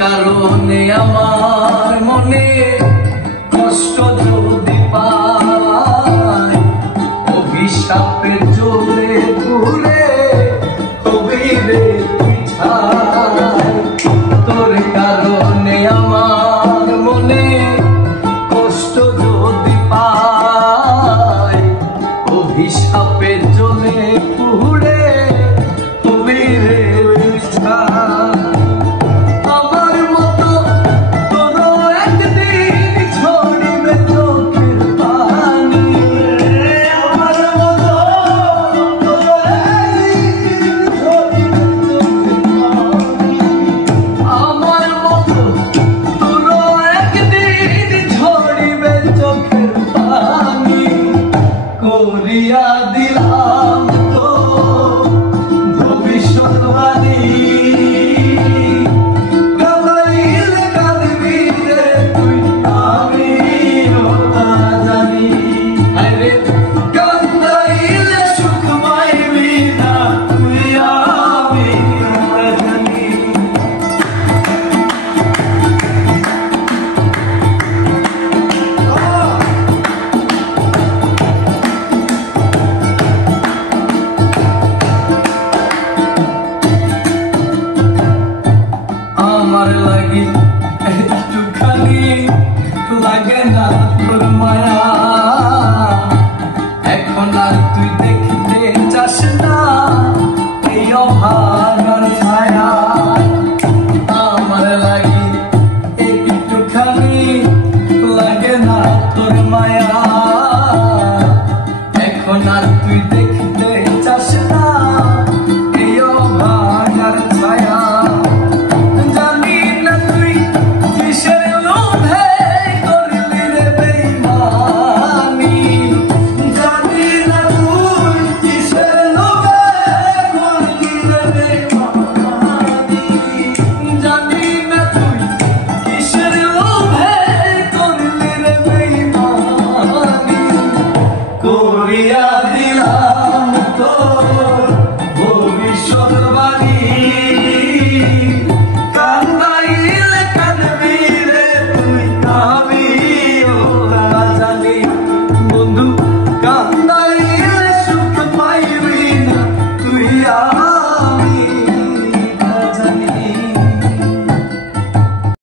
কারণে আমার মনে কষ্ট যদি পায়, অভিশাপের জ্বলে পুড়ে হবি রে তুই ছাই। তোর কারণে আমার মনে কষ্ট যদি পায়, অভিশাপের জ্বলে পুড়ে হবি রে তুই ছাই। করিয়া দিলাম তো ভবিষ্যৎবাণী, কাঁদাইলে কাঁদবি রে তুই, আমিও তা জানি। আরে কাঁদাইলে সুখ পাইবি না তুই, আমিও তা জানি। আমার লাগি একটুখানি লাগে না।